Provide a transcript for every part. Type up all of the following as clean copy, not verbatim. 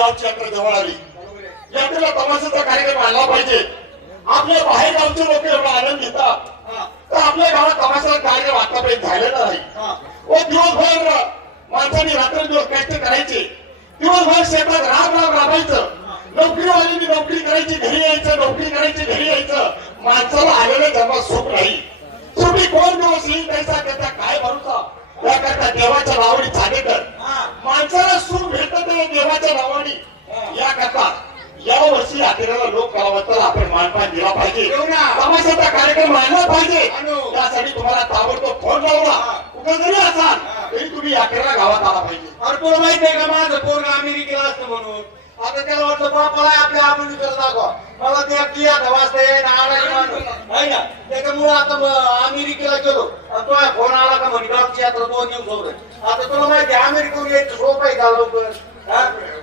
यात्रा जवळ आली. यात्रेला तमाशाचा कार्यक्रम आला पाहिजे. आपल्या बाहेर गावचे लोक एवढा आनंद घेतात तर आपल्या गावात तमाशाचा कार्यक्रम आतापर्यंत झालेला नाही. व दिवसभर माणसांनी रात्रंदिवस कष्ट करायचे, दिवसभर शेतात राब राबायचं, नोकरीवाल्यांनी नोकरी करायची घरी यायचं, नोकरी करायची घरी यायचं. माणसाला आलेलं जन्म सुख नाही. शेवटी कोण दिवस येईल त्याचा त्याचा काय भरोसा. याकरता देवाच्या नावाने चालेकर माणसाला सुख भेटत देवाच्या नावाने. याकरता या वर्षी यात्रेला लोक कलावंताला आपण मानपान दिला पाहिजे, तमाशाचा कार्यक्रम आणला पाहिजे. त्यासाठी तुम्हाला ताबडतोब फोन लावला. कुठं जरी असाल तरी तुम्ही यात्रेला गावात आला पाहिजे. अरे तुला माहिती आहे का माझं पोरग अमेरिकेला असतं म्हणून. आता त्याला वाटलं बापाला आपल्या अमेरिकेला दाखवा. मला ते आपली आता वाचता येईल आहे ना. त्याच्यामुळे आता अमेरिकेला गेलो. तो फोन आला का म्हणे गावची यात्रा 2 दिवस होते. आता तुला माहिती आहे अमेरिकेहून यायचं सोपं आहे का लवकर.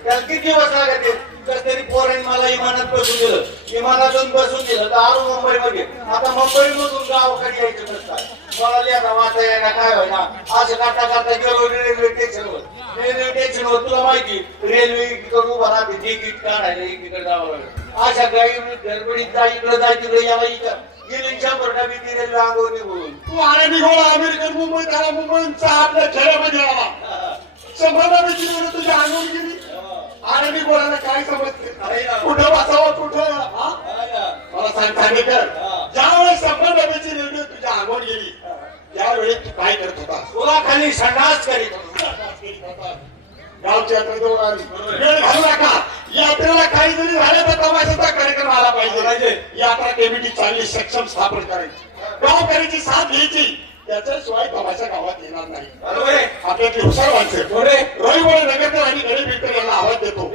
त्याला किती दिवस लागते. कस तरी पोरांनी मला विमानात बसून दिलं, विमानातून बसून दिलं तर आलो मुंबईमध्ये. आता मुंबईमधून गावाकडे यायचं कसं काय. मला लिहायला वाचा यायला काय व्हायना. असं करता करता गेलो रेल्वे स्टेशनवर. रेल्वे स्टेशनवर तुला माहिती रेल्वे इकडून उभा राहते, तिकीट काढायला इकडे जावं लागलं. अशा गाई गडबडीत जा इकडे जाय तिकडे याला गेली 100 डबी ती रेल्वे अंगावर निघून. तू आला निघाला अमेरिकन मुंबईत आला, मुंबईचा आपल्या खेड्यामध्ये आला. 100 डबीची रेल्वे तुझ्या अंगावर गेली. आनंदी बोलायला काय समजते. कुठं बसावं कुठं. मला सांगितलं ज्यावेळेस 100 डब्याची रेल्वे तुझ्या अंगावर गेली त्यावेळेस तू काय करत होता. तुला खाली संडास करीत होता. गावची यात्रा जवळ आली. वेळ घालू नका. यात्रेला काही जरी झालं तर तमाशाचा कार्यक्रम आला पाहिजे. यात्रा कमिटी चांगली सक्षम स्थापन करायची, गावकऱ्यांची साथ घ्यायची. त्याच्याशिवाय तमाशा गावात येणार नाही. आपल्यातली हुशार माणसं रविवार नगरकर आणि गणेश बिडकर यांना आवाज देतो.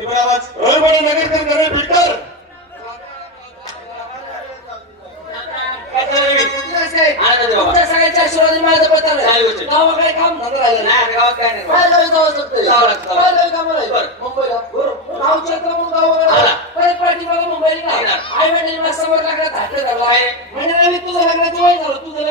रविवार नगरकर गणेश बिडकर सगळ्यांच्या आशीर्वाद माझं पत्र गावात काय काम धंदा राहिलं नाही. गावात काय नाही. मुंबईला गावच्या परत पाठी मला मुंबईला आई वडिलांना समोर लागला धाटलं झाला. म्हणजे मी तुझं लग्नाचं वय झालं. तुझं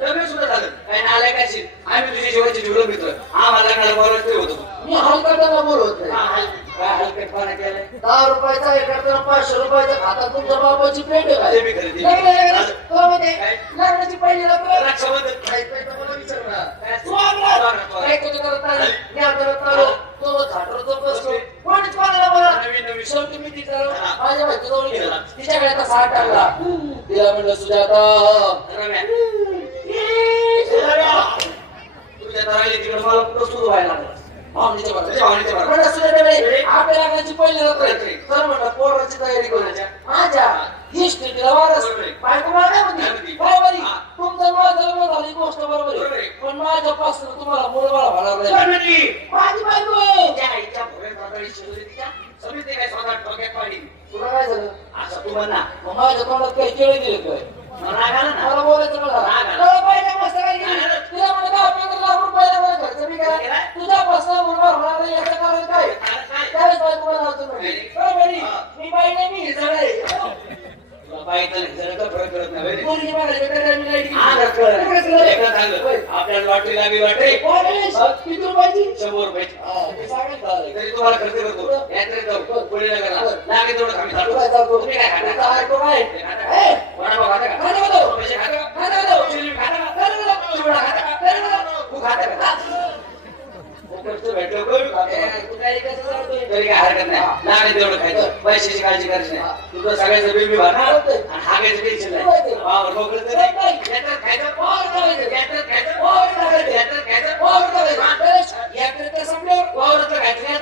लग्न सुद्धा झालं काय नालाय काय. आम्ही तुझ्या जीवाचे जीवन मित्र. आम्हाला लग्नाला बोलत होतो. मी हलकटाला बोलवत नाही. काय हलकटपणा केलाय. 10 रुपयाचा एखादा 500 रुपयाचा खाता तुमच्या बाबाची प्लेट आहे. लग्नाची पहिली रक्षाबंधन काय मला विचारणार काय कुठे करत नाही. मी आता तो झाडतो बसतो कोणीच पाहिला मला. नवीन शेवटी मी तिचा माझ्या भाईच्या जवळ गेला. तिच्याकडे आता 60 टाकला. तिला म्हणलं सुजाता तुझ्या तराली तिकडे मला कुठं सुरू व्हायला लागलं. आपल्या लग्नाची पहिली रात्र तर म्हणलं पोराची तयारी करायच्या. माझ्या हिस्ट्रीला वारस बायको मला काय म्हणते बरोबर तुमचं माझं लग्न झाली गोष्ट बरोबर आहे. पण माझ्यापासून तुम्हाला मुलं बाळा होणार नाही. माझी बायको तुला काय झालं असं तू म्हणा. माझ्या तोंडात काही केळी दिले काय मला बोलायचं. मला पहिल्या मस्त तिला म्हणलं का ₹1 लाख पहिला खर्च मी काय तुझ्यापासून बरोबर होणार नाही. याचं कारण काय काय बायको मी बाई नाही मी आपल्याला वाटली लागली वाटे किती रुपयाची 100 रुपयाची तरी तुम्हाला खर्च करतो. यात्रेत जाऊ पुढे नगरला लागेल तेवढं आम्ही जातो. तुम्ही काय खाता काय वडापाव खाता का पैसे खाता का चिवडा खाता का भेटलो तरी काय हरकत नाही. लागेल तेवढं खायचं. पैशाची काळजी करायची नाही. तुझं सगळ्याचं बिल बी भरणार आणि हागायचं टेन्शन नाही. यात्रेत संपल्यावर वावरत खायचं नाही.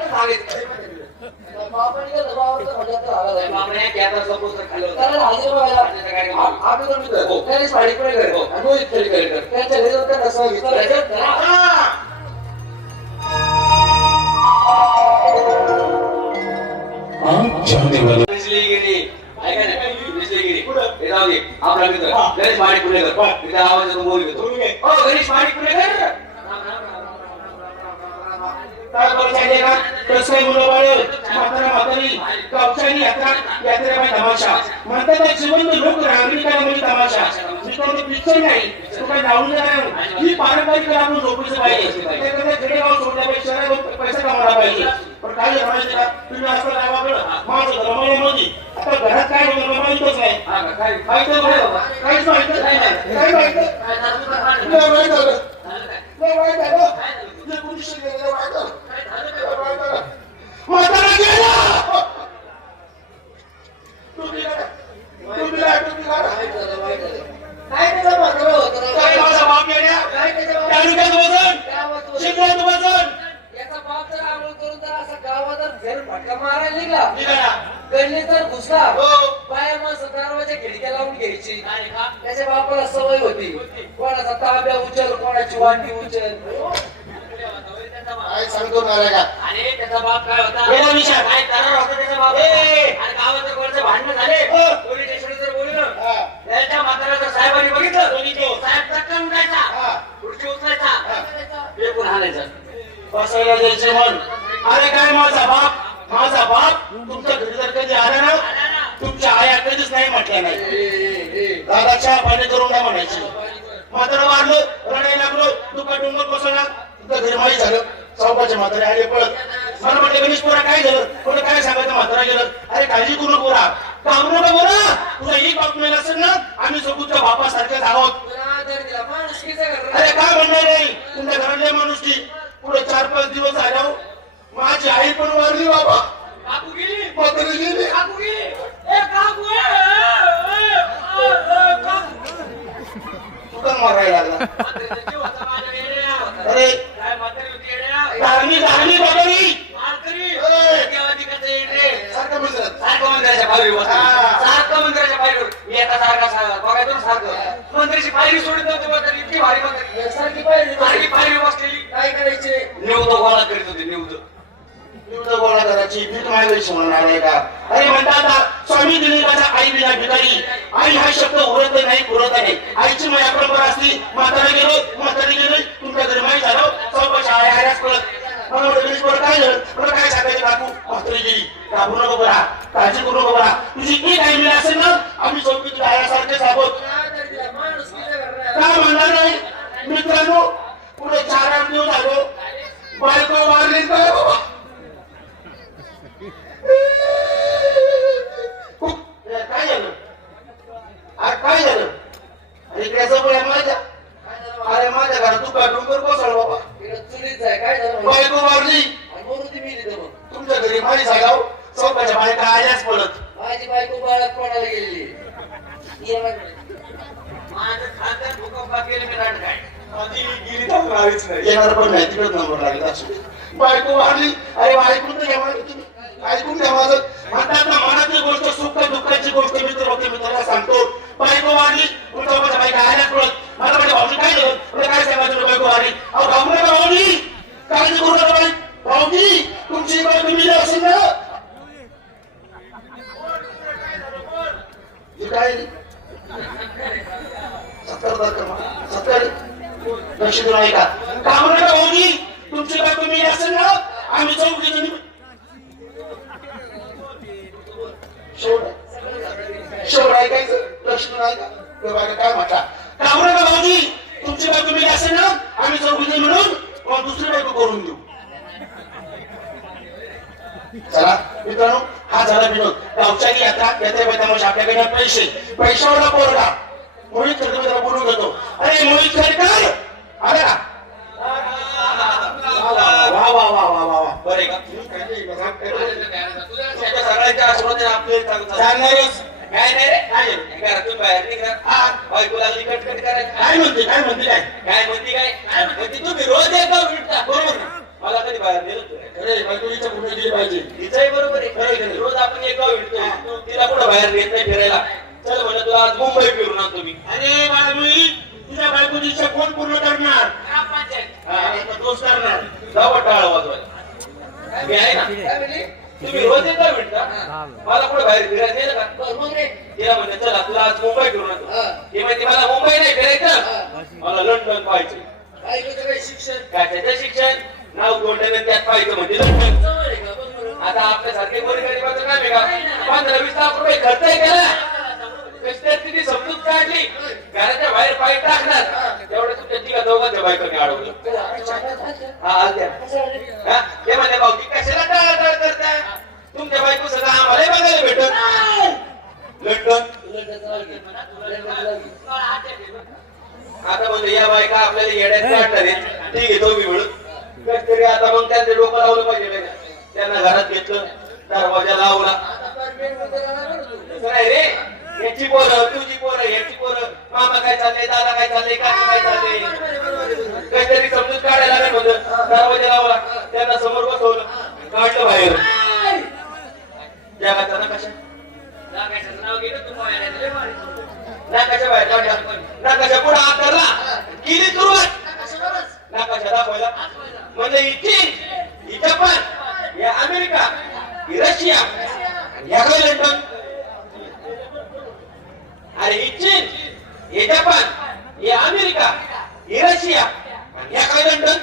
आपला मित्र गणेश माडी पुणेकर तिथे आवाज बोल घेतो. गणेश माडी पुणेकर तमाशा म्हणतात जीवन लोक नागरिकांमध्ये तमाशा पिक्चर नाही. तू काय जाऊन ही पारंपरिक आपण झोपायचं पाहिजे. खेडेगाव सोडल्यापेक्षा पैसा कमवला पाहिजे. पण काय झालं माहिती का, तुम्ही असं गावाकडं माझं रमायला नव्हती. आता घरात काय होतं रमायतच नाही. हा का? काय माहिती नाही बाबा. काहीच माहिती नाही. काय माहिती काय झालं तुला? लय वाईट झालं. झालं काय? लय वाईट झालं. काय झालं? लय condition गेलं, लय वाईट झालं. काय झालं लय काय? वाईट झालं. म्हातारा गेला. तुम्ही काय? तुम्ही काय? वाईट झालं, वाईट झालं. काय त्याचं म्हातारं होतं राव? काय माझा बाप गेल्या? काय त्याच्या बाबा? तालुक्यात वजन, गावात वजन. जिल्ह्यात वजन. याचा बाप जर आंघोळ करून जर असा गावात जर फेर फटका मारायला निघला, निघाला. गल्लीत जर घुसला, हो. बाया माणसं दरवाजा खिडक्या लावून घ्यायची. त्याच्या बापाला सवय होती, कोणाचा तांब्या उचल, कोणाची वाटी उचल. काय सांगतो नारे का? आणि त्याचा बाप काय होता? गेला विषय. काय करार होता त्याचा बाप? आणि गावात जर कोणाचं भांडण झाले, पोलीस स्टेशनला जर बोललं, हा. त्याच्या म्हाताऱ्याला जर साहेबांनी बघितलं, बघितलं. साहेब चटकन उठायचा, हा. खुर्ची उचलायचा, फेकून हाणायचं. बसायला जायचे मन. अरे काय माझा बाप तुमच्या घरी जर कधी आला ना, तुमच्या आया कधीच नाही म्हटल्या नाही. दादा चहा पाणी करून नाही म्हणायची. म्हातारं वाढलं, रडायला लागलो, दुखा डोंगर बसवला, तुमच्या घरी माहीत झालं. चौकाचे म्हातारे आले पळत. मला म्हटलं गणेश पोरा काय झालं? कोणी काय सांगायचं म्हातारा गेलं. अरे काळजी करू नको पोरा, कामू नका बोला. तुझा एक बाप मिळाला असेल ना, आम्ही सोबतच्या बापासारखेच आहोत. तुला आदर दिला, माणुसकीचा घर. अरे काय म्हणणार नाही, तुमच्या घरातल्या माणूस की पुढे 4-5 दिवस झाल्यावर माझी आई पण वारली बाबा. काकू गेली, म्हातारी गेली. काकू गेली. ए काकू, काकू. तुका मारायला लागला. म्हातारीचा जीव होता माझ्या येड्या. अरे काय म्हातारी होती येड्या? धारणी बाबारी म्हातारी. ए. देवाधिकाचं येडे. सारखं म्हणतात. सारखं मंदिराच्या पायरीवर बसतो. हा. सारखं मंदिराच्या पायरीवर. मी आता सारखा बघायचो सारखं मंदिराची पायरी सोडून नव्हती म्हातारी. इतकी भारी म्हातारी. सारखी पायरी बसलेली. काय करायचे? निवद गोळा करीत होते, निवद. निवड गोळा करायची, भीक मागायची म्हणणार आहे का? अरे म्हणतात स्वामी दिलीपाचा आई विना भिकारी. आई हा शब्द उरत नाही, पुरत नाही. आईची माया परंपरा असली. म्हातारा गेलो, तुमच्या घरी माहीत झालं, चौकाच्या आया आल्याच पळत. मला म्हटलं गणेश पोरं काय झालं? मला काय सांगायचं काकू? म्हातारी गेली. घाबरू नको बरा, काळजी करू नको बरा. तुझी एक आई मिळाली असेल ना, आम्ही चौकीतून आयासारखेच आहोत. काय म्हणणार नाही मित्रांनो. पुढे 4-8 दिवस झालो, बायको मारली काय बाबा. काय झालं? काय झालं? इकड्याचं बोला माझ्या. अरे माझ्या घरात तू काय डोंगर कोसळ बाबा. चुलीच आहे. काय झालं? बायको मारली. मोरुती मिली तर मग. तुमच्या घरी मारी झाला, चौकाच्या बायका आल्याच पडत. माझी बायको बाळात पडायला गेलेली. माझं खात्यात भूकंपात गेले मी नाटक आहे. आधी गेली तर राहावीच नाही. येणार पण नाही, तिकडे नंबर लागला असू. बायको मारली. अरे ऐकून तर घ्या तुम्ही, ऐकून घ्या माझं. म्हणतात ना मनातली गोष्ट सुख दुःखाची गोष्ट मित्राला सांगतो. बायको मारली, चौकाच्या बायका आल्याच पडत. मला म्हणजे भाऊजी काय झालं? म्हणजे काय सांगायचं बायको मारली? अहो घाबरू नका भाऊजी, काळजी करू नका बाई. भाऊजी तुमची बायको मिली असेल ना. काय 70 लक्ष देऊन ऐका. घाबरू नका भाऊजी, तुमची बायको मिली असेल ना, आम्ही चौकीचं शेवट ऐकायचं. लक्ष देऊन ऐका. काय म्हटला? घाबरू नका भाऊजी, तुमची बायको मिली असेल ना, आम्ही चौकीचं मिळून दुसरी बायको करून देऊ. चला मित्रांनो, हा झाला विनोद. गावच्या यात्रा बेतामाशी आपल्याकडे पैशावाला पोरगा मोहित खडकर त्याला बोलून घेतो. अरे मोहित खडकर आला का? वा वा वा वा वा वा. बरे का? सगळ्यांच्या आशीर्वादाने आपले चालणारच. काय नाही रे. काय घरातून बाहेर निघा. बायको लागली कटकट करायची. काय म्हणते काय म्हणते तुम्ही रोज येता भेटता. बरोबर ना? मला कधी बाहेर नेलं तुला? अरे बायकोलीच्या पुढे दिली पाहिजे. तिचंही बरोबर आहे. रोज आपण एक गाव भेटतो, तिला कुठं बाहेर नेत नाही फिरायला. चल म्हणलं तुला आज मुंबई फिरून आणतो मी. अरे बाळमुई, तुझ्या बायकोची इच्छा कोण पूर्ण करणार? दोष करणार. जाऊ टाळ वाजवायला. मी आहे ना. तुम्ही रोज येता भेटता. मला कुठं बाहेर फिरायला नेलं का? तिला म्हणलं चला तुला आज मुंबई फिरून आणतो. ती म्हणते मला मुंबई नाही फिरायचं, मला लंडन पाहिजे. शिक्षण काय त्याचं शिक्षण नाव गोल्डन त्यात पाहिजे म्हणजे लंडन. आता आपल्यासारखे गोरगरिबाचं काम आहे का? 15-20 लाख रुपये खर्च केला, किती समजूत काढली, घराच्या बाहेर पाय टाकणार, तेवढं तुमच्या 3-4 बायकोने अडवलं. हा आलत्या. हे म्हणले भाऊ की ठीक आहे दोघी मिळून तरी आता मग त्यांचे डोकं लावलं पाहिजे नाही का? त्यांना घरात घेतलं दरवाजा लावला नाही रे याची पोरं तुझी पोरं याची पोरं मामा काय चाललंय दादा काय चाललंय काका काय चाललंय काहीतरी समजून काढायला लागेल म्हणलं दरवाजा लावला त्यांना समोर बसवलं काढलं बाहेर जगाचा नकाशा नाव घेतो तू नकाशा बाहेर काढला नकाशा पुढे हात धरला केली सुरुवात नकाशा दाखवायला म्हणजे ही चीन ही जपान ही अमेरिका ही रशिया ह्या काय लंडन अरे ही चीन हे जपान हे अमेरिका ही रशिया ह्या काय लंडन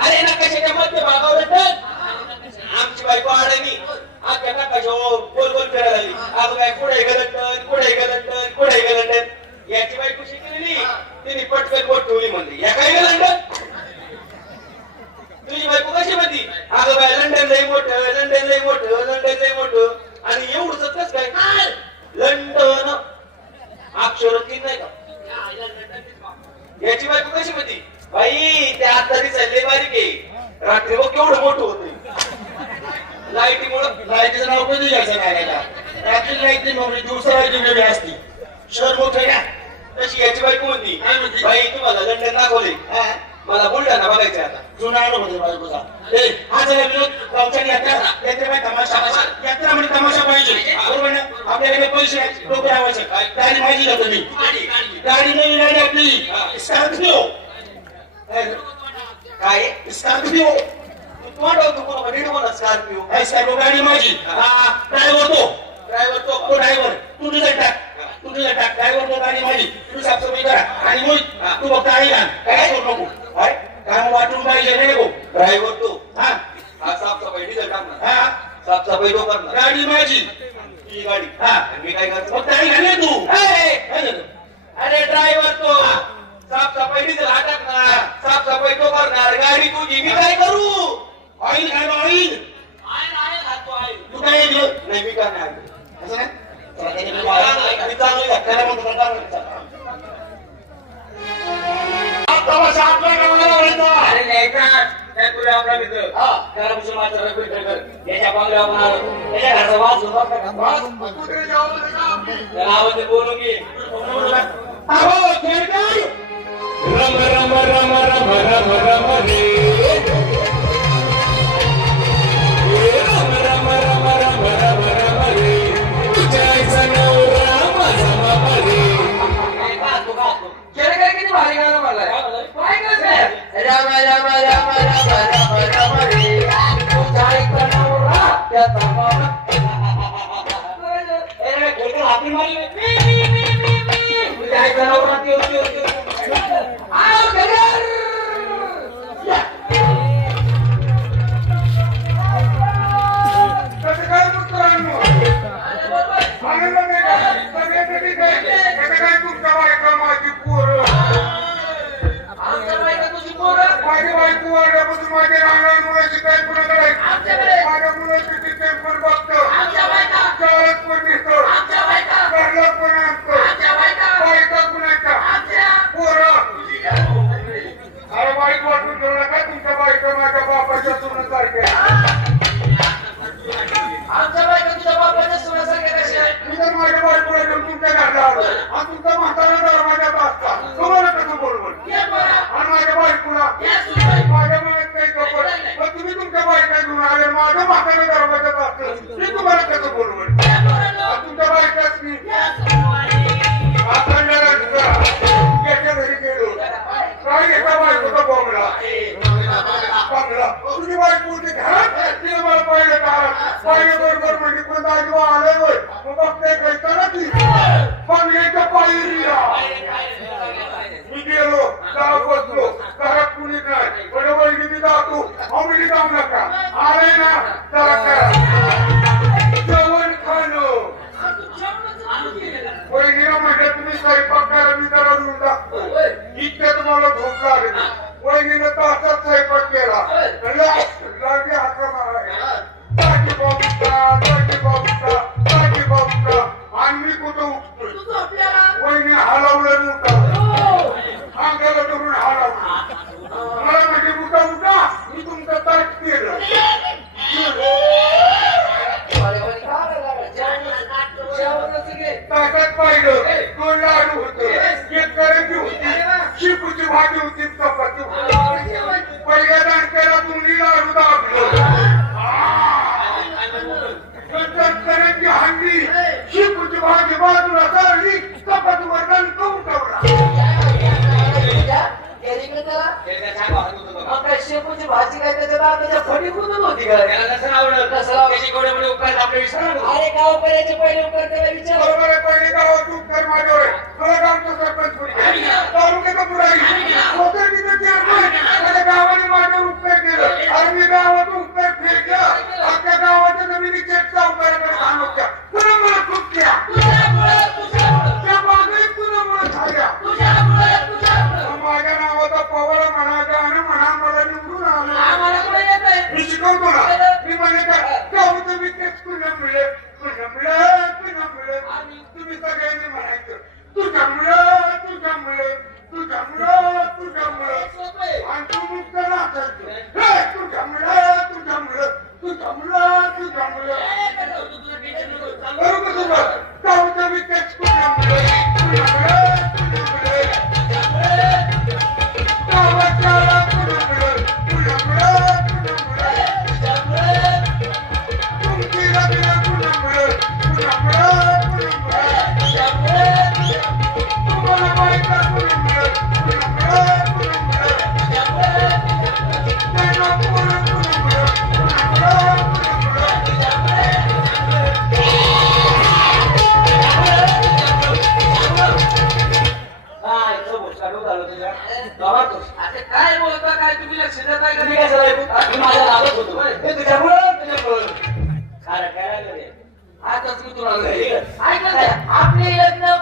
अरे नकाशाच्या मध्य भागावर लंडन आमची बायको अडाणी आजच्या नकाशा गोल गोल फिरायला लागली अगं बाय पुढे ग लंडन पुढे ग लंडन पुढे ग लंडन याची बायको शिकलेली तिने पटकन बोट ठेवली म्हणली या काय ग लंडन तुझी बायको कशी म्हणती अगं बाय लंडन लई मोठं लंडन लई मोठं लंडन लई मोठं आणि एवढंच कस काय लंडन अक्षर तीन नाही का याची बायको कशी म्हणती बाई त्या आतरी चालले बारीक आहे रात्री बघ केवढं मोठं होत लाईटीमुळं लाईटीचं नाव कधी घ्यायचं नाही का रात्री लाईट नाही मग दिवसा लाईट वेगळी असती शहर मोठं ना तशी याची बायको म्हणती काय म्हणती? बाई तुम्हाला लंडन दाखवले मला बुलढाणा बघायचं आता जुना अनुभव बायकोचा ए आज विनोद गावच्या यात्रा यात्रेमध्ये तमाशा यात्रा म्हणजे तमाशा पाहिजे बरोबर ना आपल्याकडे पैसे आहेत लोक लावायचे गाडी माझी जातो मी गाडी नवी गाडी आपली स्कॉर्पिओ काय स्कॉर्पिओ स्कॉर्पिओ गाडी माझी ड्रायव्हर तो ड्रायव्हर तो ड्रायव्हर तू तुझा टाक तू तुझा टाक ड्रायव्हर तो गाडी माझी तू साफसफाई करा आणि मग तू फक्त आई आण काय करू नको काय काम वाटून पाहिजे नाही नको ड्रायव्हर तो हा साफसफाई डिझेल टाकणार हा साफसफाई तो करणार गाडी माझी ही गाडी हा मी काय करतो फक्त आई घाले तू अरे ड्रायव्हर तो साफसफाई डिझेल हा टाकणार साफसफाई तो करणार गाडी तुझी मी काय करू ऑइल घाल ऑइल तू काय ऐकलं नाही मी काय नाही असं नाही तुला काहीतरी वाढलं. मी चांगलं आहे. त्याला म्हणतो का चांगलं आहे. तमाशा आपल्या गावाला व्हायचा. अरे लेकरा त्या तुला आपला मित्र त्याला मुसलमानचा रफी ट्रेकर याच्या बंगल्यावर पण आलो त्याच्या घरचा वास होता का बस, कुत्रे जेवलं नाही का आपली? त्याला आवाज बोलू की अहो, खेळकर. रम रम रम रम रम रम रे रम रम रम रम रम रम रे तुझ्याचा नवरा माझा मामा रे. किती भारी गाणं म्हणलाय काय करायचं राम राम राम राम राम राम रे तुझ्याचा नवरा त्याचा मामा. हाती मारली तुझ्या आईचा नवरा आओ गगर कसं काय मित्रांनो? आनंद नाही का? सगळ्याचं ठीक आहे. कसं काय तुमच्या बायका माझी पोरं? आमच्या बायका तुझी पोरं माझी बायको वाढल्यापासून माझ्या लहान मुलाची काय गुन्हा करायची? आमच्याकडे माझ्या मुलाची टीचर पण बघतो. आमच्या बायका शाळेत पण दिसतो. आमच्या बायका घरला पण आणतो. आमच्या बायका बायका कुणाच्या? आमच्या पोरं. अरे वाईट वाटून घेऊ नका. तुमच्या बायका माझ्या बापाच्या सुनासारख्या. आमच्या बायका तुझ्या बापाच्या सुनासारख्या कशा आहेत मी तर माझ्या बायकोला घेऊन तुमच्या घरला आलो. आणि तुमचा म्हातारा दरवाजा बसता. तुम्हाला कसं बोलवल? ये पोरा आणि माझ्या बायकोला ये सुनाई माझ्या मनात काही कपड मग तुम्ही तुमच्या बायका घेऊन आले माझ्या म्हातारा दरवाजा बसतं. मी तुम्हाला कसं बोलवल? ये पोरांनो आणि तुमच्या बायकाच मी ये सुनाई याच्या घरी गेलो. काय एका बायकोचा बॉम्बला बंगला तुझी बायको होती घरात तिने मला पाहिलं घरात पाहिलं बरोबर म्हणजे कोण दाजीवा आलाय होय मग बघताय काय करा ती बंगल्याच्या पायरीला मी गेलो घरात बसलो घरात कुणीच नाही बरं वहिनी मी जातो अमिनी जाऊ नका आले ना जरा करा जेवण खाणं वहिनीला म्हटलं तुम्ही स्वयंपाक करा मी जरा घेऊन टाकतो इतक्यात मला झोप लागली वहिनीनं तासात स्वयंपाक केला लागली हात मारायला टाकी बाबूचा आणि मी कुठं उठतोय तू झोपलेला वहिनी हलवलं नव्हतं अंगाला धरून हलवलं केलं ताटात पाहिलं दोन लाडू होत एक करंजी होती शिपूची भाजी होती चपाती होती पहिल्या दांड्याला दोन्ही लाडू दाबलं नंतर करंजी हांडली शिपूची भाजी बाजूला काढली चपातीवर दणका उठवला शेपूची भाजी काय त्याच्या फटी कुठून होती का त्याला कसं आवडलं कसं त्याची गोडे मोठे उपकार आपले विसरणार अरे गाव पर्याचे पहिले उपकार त्याला विचार बरोबर आहे पहिले गावात उपकार माझ्यावर आहे. मला गावचा सरपंच कोणी तालुक्याचा पुढारी होते तिथे चेअरमन माझ्या गावाने माझ्यावर उपकार केलं आणि मी गावाचा उपकार फेल केला अख्ख्या गावाच्या जमिनीचे सावकाराकडे सांगत्या तुला मला खूप केला त्या मागणी तुला मला झाल्या माझ्या नावाचा पवार म्हणायचा आणि म्हणा मला निवडून आलं मी शिकवतो ना मी म्हणे गावचं विकेट पुन्हा मिळेल तुम्ही सगळ्यांनी म्हणायचं तुझ्यामुळं आणि तू मुक्त नाचायचं तुझ्यामुळं बरोबर तुझं गावचं विकेट पुन्हा मिळेल काय बोलता काय तुम्ही लक्ष देत आहे का मी काय झालं माझ्या नादात होतो हे तुझ्यामुळं काय आताच मी तुला ऐकलं आपले लग्न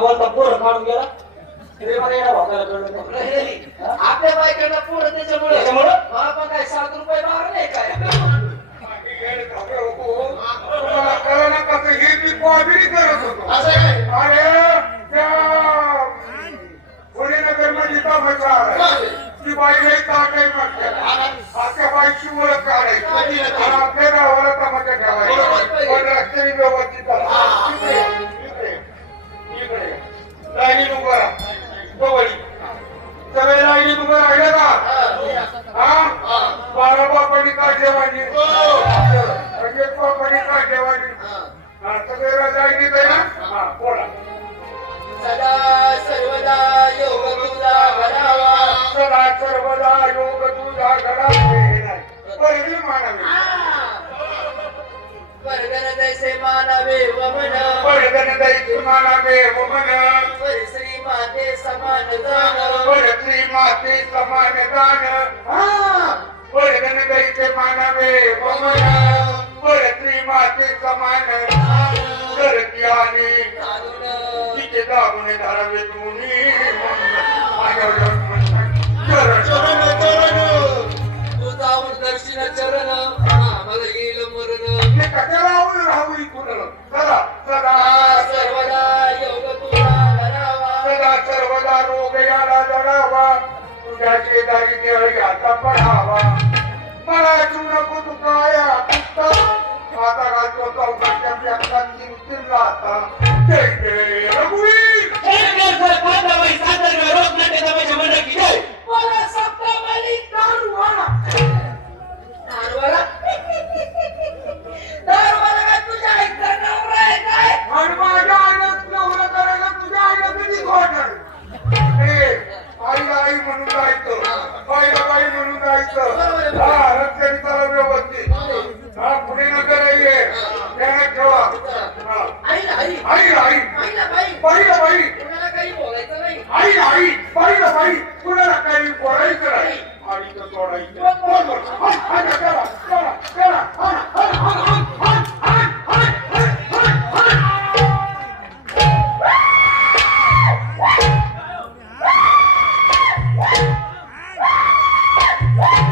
बोलता पोरं काढून गेला आपल्या बायकांना पोरं त्याच्यामुळे आपण काय 7 रुपये मार नाही काय तुम्हाला कळलं ना कसं हे मी कॉमेडी करत होतो अरे त्या पुणेनगर मध्ये तमाशा ती बाई नाही काही म्हणतात आपल्या बाईची ओळख काढायची आणि आपल्या गावाला तमाशा ठेवायचा पण रस्त्याने व्यवस्थित लाईनीत उभं राहा सगळे लाईनीत उभं राहिले का हा बारा बापांनी काय ठेवायची संगीत बापांनी काय ठेवायची सगळे लाईनीत आहे ना हा बोला सदा सर्वदा योग तुझा घडावा सदा सर्वदा योग तुझा घडावा पहिली मानवी वर्गन दैसे मानवे वमन वर्गन दैसे मानवे वमन श्री माते समान दान श्री माते समान दान वर्गन दैसे मानवे वमन श्री माते समान करती आणि तिचे दाबून धरावे तुम्ही चरण तुझा दर्शन चरण मला गेलं मरण हे कशाला आवडून राहू इथून चला सदा सर्वदा योग तुझा घडावा सदा सर्वदा रोग याला जडावा तुझ्या शेजारी देळ आता पडावा मला तू नको तू काय आता घालतो चौकाच्या व्यक्ता चिंतिला आता जय जय रघुवीर मला सप्तमाली दारूवाला काय तुझ्या आईचा नवरा आहे काय आणि माझ्या आईनं नवरं करायला तुझ्या आईला किती वाटल आईला आई म्हणून जायचं बाईला बाई म्हणून जायचं हा रस्त्याने त्याला व्यवस्थित हा पुणे नगर आहे ध्यानात ठेवा आईला आई आईला आई आईला बाई बाईला बाई कोणाला काही बोलायचं नाही आईला आई बाईला बाई कुणाला काही बोलायचं नाही आईचं सोडायचं बोल बोल चला चला चला What?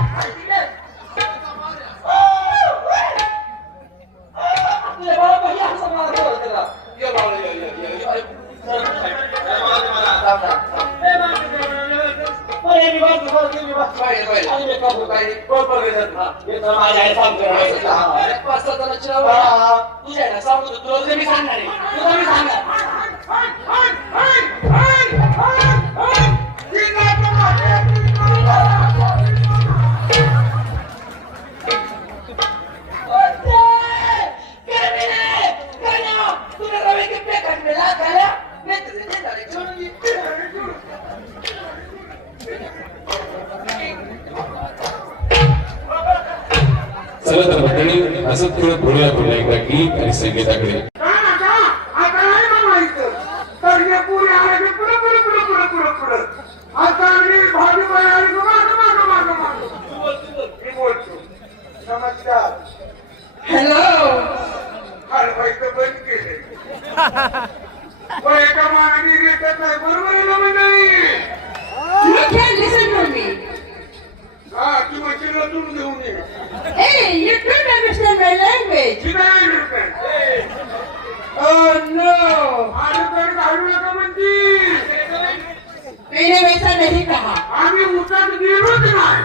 पाहिजे माझ्या आई सांगतो 5-6 जणांची नावं तुझ्या आहे ना सांगतो तुला उद्या मी सांगणार आहे तुला मी सांगणार चला तर मंडळी असं थोडं बोलूया पुन्हा एकदा गीत आणि संगीताकडे नमस्कार हॅलो हलवायचं बंद केले एका मानाने रेटत नाही बरोबर आहे ना मंडळी You can't listen to me. हा ती मशीन रचून घेऊन ये Hey, you don't understand my language. ती नाही understand. Oh no. आजूकडे घालू नका म्हणती मैंने वैसा नहीं कहा. आम्ही उठात गेलोच नाही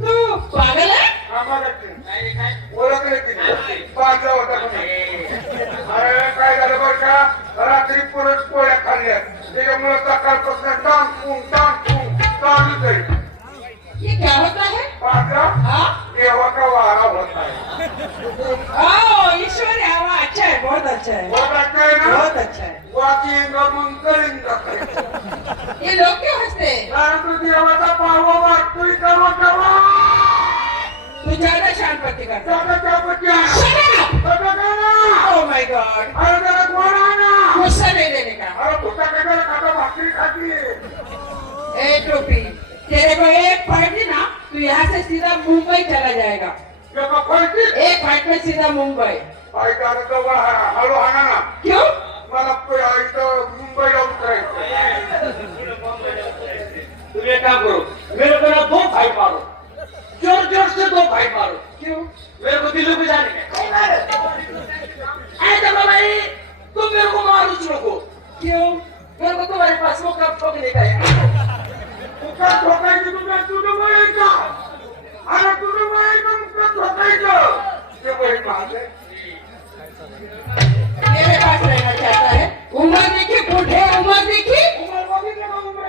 तू पागल है? आम्हाला ओळखले की पाचला होता कोणी अरे काय झालं बरं का रात्री परत पोळ्या खाल्ल्या त्याच्यामुळे सकाळपासून टांगून चालूच आहे ये क्या होता है? पाचला हाँ? देवाचा वारा होत आहे Oh, ईश्वरी हवा अच्छा है, बहुत अच्छा है. होत आहे ना बहुत अच्छा है. वाकिंगा मग कळीन ये लोग क्यों हंसते? कारण तो देवाचा पारवा वाटतोय तेव्हा तू ज्यादा शांतपति कर. अरे Oh my God. जरा गोड आहे ना गुस्सा नहीं देने का. अरे भुता कशाला खाता भाकरी खाती ए टोपी, तेरे को एक फाइट दी ना, तू यहाँ से सीधा मुंबई चला जाएगा. एक फाइट में सीधा मुंबई. हळू हाणा ना क्यों? मला इथं मुंबईला उतरायचं तुम एक काम करो मेरे को ना 2 फाइट मारो जोर जोर से 2 फाइट मारो क्यों? मेरे को दिल्ली में जाने का ऐसा भाई तुम मेरे को मारो चुको क्यों? मेरे को तुम्हारे पास वो कब ठोकने का है मुखात ठोकायचं तुझं वय आहे का अरे तुझं वय आहे का मुखात ठोकायचं ते वय माझं मेरे पास रहना चाहता है. उम्र देखी, बूढ़े उम्र देखी. उमर बघितलं का उमर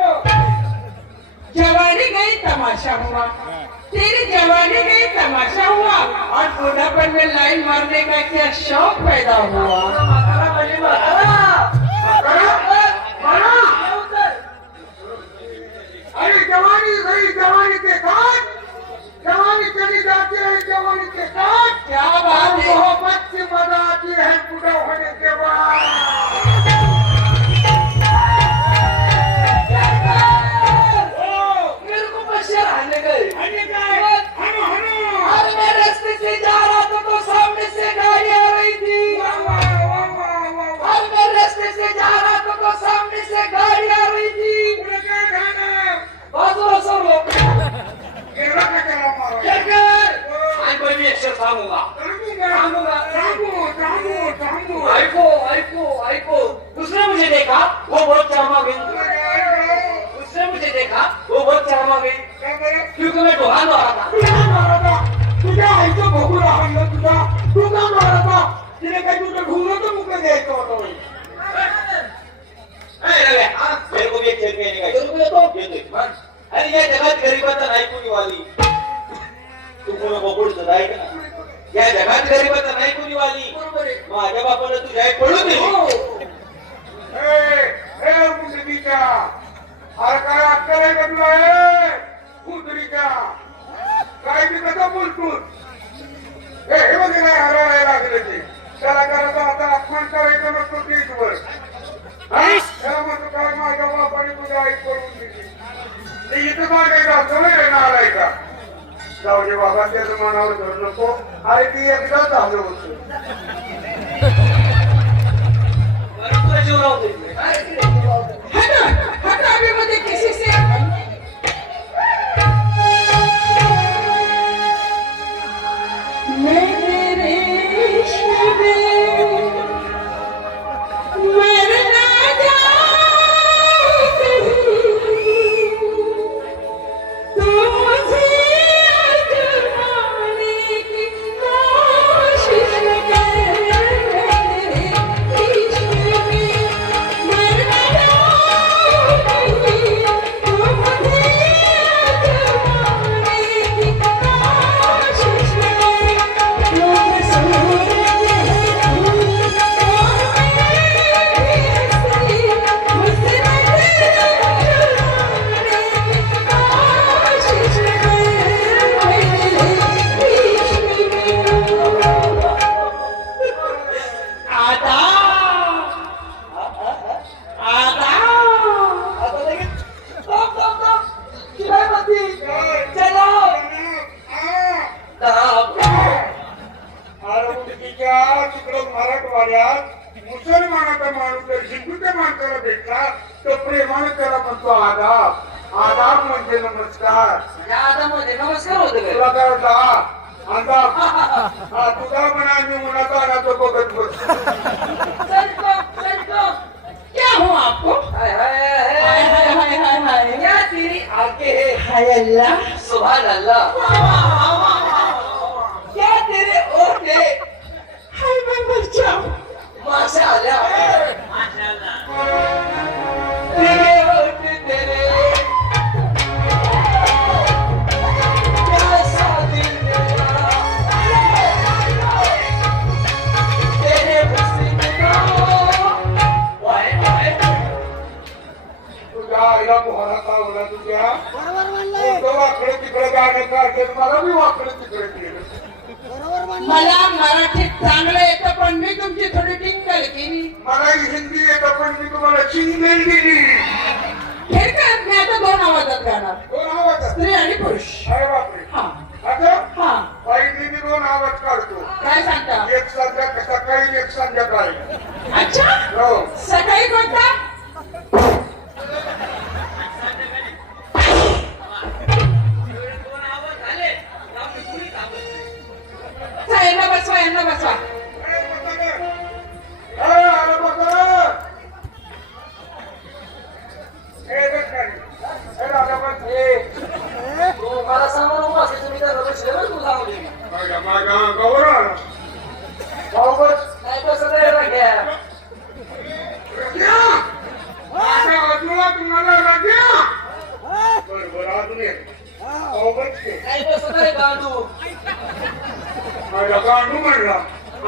जवानी गई तमाशा हुआ, तेरी जवानी गई तमाशा हुआ, और बुढ़ापन में लाइन मारने का क्या शौक पैदा हुआ. अरे जवानी गई जवानी के साथ जवानी चली जाती है जवानी के साथ क्या बात है. मोहब्बत की मजा आती है बूढ़ा होने के बाद मेरे को बच्चे रहने गए हनो हनो और मैं रास्ते से जा रहा था तो सामने से गाड़ी आ रही थी और मैं रास्ते से जा रहा था तो सामने से गाड़ी आ रही थी बाजूला सर्व आणि पण मी अक्षर सांगूंगा ऐको उसने मुझे देखा वो बहुत शर्मा गई उसने मुझे देखा वो बहुत शर्मा गई क्योंकि मैं ढोहान हो रहा था तुझ्या आईचं भोगून राहिलं तू का मारता तिने काही तुझं ढुंगचं मुलं द्यायचं होतं मेरे को भी एक खेल में येतोय आणि या जगात गरिबाचा नाही कोणी वाली तू कोण बोबडचं नाही का या जगात गरिबाचा नाही कोणी वाली माझ्या बापाला तुझ्या आई पडू दिली मुलगीच्या अरे काय अक्कल आहे का तुला कुत्रीच्या काय मी कसं बोलतोस हे मध्ये नाही हरवायला लागले ते त्याला करायचा आता अपमान करायचा नसतो स्टेजवर त्याला म्हणतो काय माझ्या बापाने तुझ्या आई करून दिली ते इथं मागायचं असं नाही ना आलायचा जाऊ दे बाबा त्याचं मनावर धरू नको अरे ती एकदा झालं होतं तुला जीव राहू दे हटो अभी मुझे किसी से मैं तेरे इश्क में मरना जाऊं कहीं, तू म्हणतो आदाब आदाब म्हणजे नमस्कार या आदामध्ये नमस्कार होते काय तुला काय वाटलं आदाब हा तुझा म्हणा मी उन्हाचा आणातो बघत बस संतो, क्या हूँ आपको हाय हाय हाय हाय हाय हाय हाय हाय क्या तेरी आंखें है हाय अल्लाह सुभान अल्लाह क्या तेरे ओठ है हाय मैं मर जाऊं माशाअल्लाह तेरे ओठ तेरे प्यासा दिल मेरा तेरे हुस्न का वाय वाय तुझ्या आईला मोहरा कावला तुझ्या तो वाकडे तिकडे गाणं काढते मला मी वाकडे तिकडे केलं मला मराठीत चांगलं येतं पण मी तुमची थोडी टिंगल केली मला हिंदी येतं पण मी तुम्हाला चिंगल दिली खेळ करत नाही आता दोन आवाजात गाणार दोन आवाज स्त्री आणि पुरुष अरे बापरे हा आता हा बाईने मी दोन आवाज काढतो काय सांगता एक सकाळी एक संध्याकाळी अच्छा हो सकाळी कोणता यांना बसवा यांना बसवा तू मला सांगू नको असे तुम्ही त्या रमेशला बरं तू सांगू दे नाही कसं नाही राख्या नाही कसं नाही गांडू गांडू म्हणला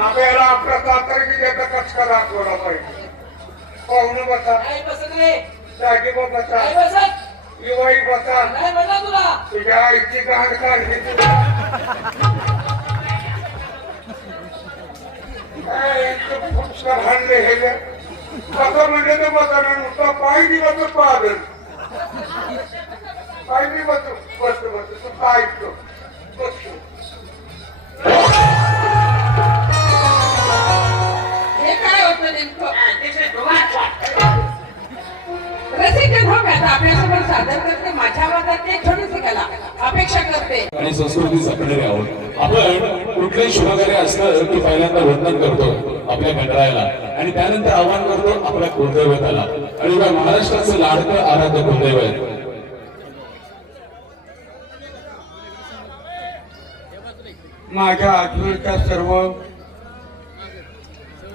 आपल्याला आपला 7 तारखेचा कचका दाखवला पाहिजे पाहुणे बसा नाही कसं नाही जागेवर बसा नाही बसत दिवाळी बसा नाही म्हणला तुला तुझ्या आईची गाण काढली फुटकर हाणले हे कसं म्हणलं तर बसा ना नुसता पाय दिला तर पादल पाय मी बसतो बसतो बसतो तू काय ऐकतो बसतो हे काय होतं नेमकं रसिक धोक्यात आपल्यासमोर सादर करते माझ्या आवाजात एक छोटीशी कला अपेक्षा करते आणि संस्कृती जपणारे आहोत आपण कुठलंही शुभकार्य असलं की पहिल्यांदा वंदन करतो आपल्या गणरायाला आणि त्यानंतर आवाहन करतो आपल्या कुलदैवताला आणि बघा महाराष्ट्राचं लाडकं आराध्य कुलदैवत माझ्या आजूबाजूच्या सर्व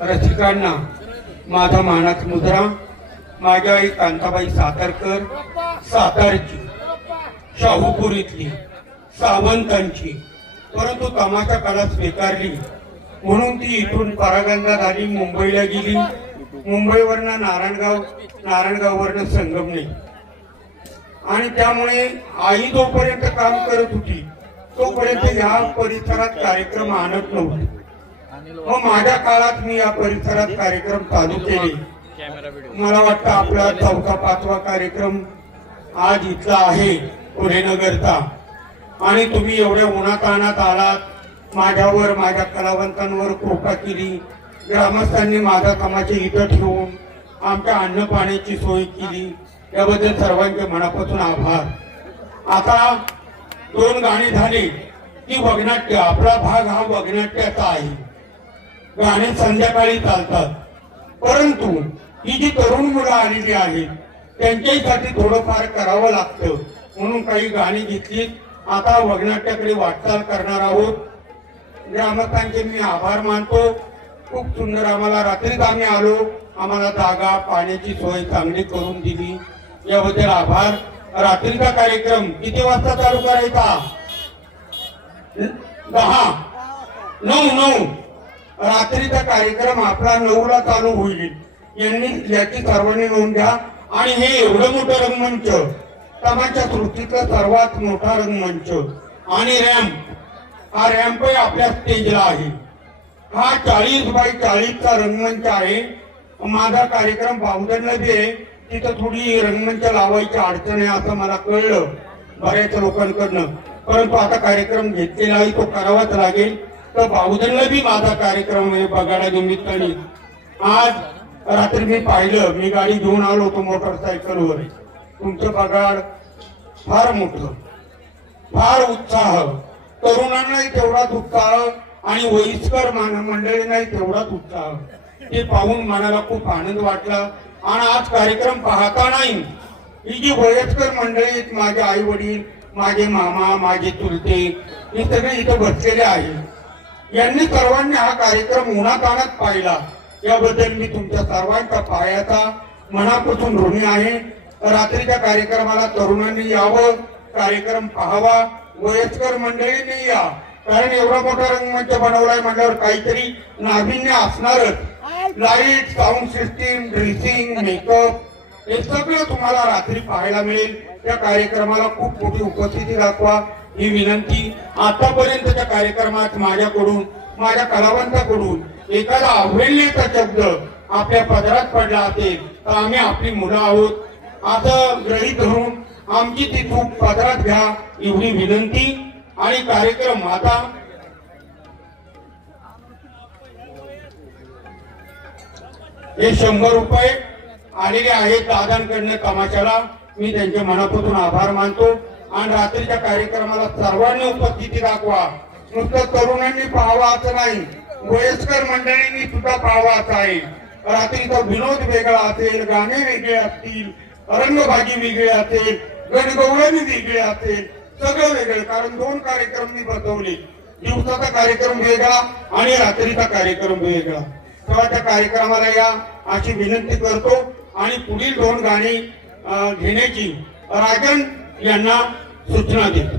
रसिकांना माझा मानाचा मुद्रा माझ्या आई कांताबाई सातारकर सातारची शाहूपुरीतली सावंतांची परंतु तमाशा कला स्वीकारली म्हणून ती इथून परागंदा झाली मुंबईला गेली मुंबईवरनं नारायणगाववरनं संगमने आणि त्यामुळे आई जोपर्यंत काम करत होती तोपर्यंत या परिसरात कार्यक्रम आणत नव्हते मग माझ्या काळात मी या परिसरात कार्यक्रम चालू केले मला वाटतं आपला 4था 5वा कार्यक्रम आज इथला आहे पुणेनगरचा आणि तुम्ही एवढ्या उन्हाताणात आलात माझ्यावर माझ्या कलावंतांवर कृपा केली ग्रामस्थांनी माझा तमाशा इथं ठेवून आमच्या अन्न पाण्याची सोय केली याबद्दल सर्वांचे मनापासून आभार आता 2 गाणी झाली की वगनाट्य आपला भाग हा वगनाट्याचा आहे गाणे संध्याकाळी चालतात परंतु ही जी तरुण मुलं आलेली आहेत त्यांच्यासाठी थोडंफार करावं लागतं म्हणून काही गाणी घेतली आता वगनाट्याकडे वाटचाल करणार आहोत ग्रामस्थांचे मी आभार मानतो खूप सुंदर आम्हाला रात्रीच आम्ही आलो आम्हाला जागा पाण्याची सोय चांगली करून दिली याबद्दल आभार रात्रीचा कार्यक्रम किती वाजता चालू करायचा 9 रात्रीचा कार्यक्रम आपला 9ला चालू होईल यांनी याची सर्वांनी नोंद घ्या आणि हे एवढं मोठं रंगमंच तमाशा सृष्टीतला सर्वात मोठा रंगमंच आणि रॅम्प हा रॅम्प आपल्या स्टेजला आहे हा 40 बाय 40चा रंगमंच आहे माझा कार्यक्रम बावधनला बी आहे तिथं थोडी रंगमंच लावायची अडचण आहे असं मला कळलं बऱ्याच लोकांकडनं परंतु आता कार्यक्रम घेतलेला आहे तो करावाच लागेल तर बावधनला बी माझा कार्यक्रम आहे बघायला निमित्ताने आज रात्री मी पाहिलं मी गाडी घेऊन आलो होतो मोटरसायकलवर तुमचं पगार फार मोठं, फार उत्साह, तरुणांनाही तेवढाच उत्साह आणि वयस्कर मंडळींनाही तेवढाच उत्साह. ते पाहून मनाला खूप आनंद वाटला. आणि आज कार्यक्रम पाहतानाही ही जी वयस्कर मंडळी आहेत, माझे आई वडील, माझे मामा, माझे चुलते, हे सगळे इथं बसलेले आहेत. यांनी सर्वांनी हा कार्यक्रम उन्हातान्हात पाहिला, याबद्दल मी तुमच्या सर्वांच्या पायाचा मनापासून ऋणी आहे. रात्रीच्या कार्यक्रमाला तरुणांनी यावं, कार्यक्रम पाहावा, वयस्कर मंडळींनी या, कारण एवढा मोठा रंगमंच बनवलाय म्हटल्यावर काहीतरी नाविन्य असणारच. Light, sound system, dressing, makeup हे सगळं तुम्हाला रात्री पाहायला मिळेल. त्या कार्यक्रमाला खूप मोठी उपस्थिती दाखवा ही विनंती. आतापर्यंतच्या कार्यक्रमात माझ्याकडून, माझ्या कलावंताकडून एखादा अवहेलनेचा शब्द आपल्या पदरात पडला असेल तर आम्ही आपली मुलं आहोत असं गृहीत धरून आमची ती चूक पदरात घ्या एवढी विनंती. आणि कार्यक्रम आता हे 100 रुपये आलेले आहेत दादांकडनं तमाशाला, मी त्यांचे मनापासून आभार मानतो. आणि रात्रीच्या कार्यक्रमाला सर्वांनी उपस्थिती दाखवा. नुसतं तरुणांनी पाहावा असं नाही, वयस्कर मंडळींनी सुद्धा पाहावा असं आहे. रात्रीचा विनोद वेगळा असेल, गाणे वेगळे असतील, रंगभाजी वेगळी असेल, गणगौळणी वेगळी असेल, सगळं वेगळं. कारण 2 कार्यक्रम मी बसवले, दिवसाचा कार्यक्रम वेगळा आणि रात्रीचा कार्यक्रम वेगळा. तेव्हा त्या कार्यक्रमाला या अशी विनंती करतो. आणि पुढील 2 गाणी घेण्याची राजन यांना सूचना देतो.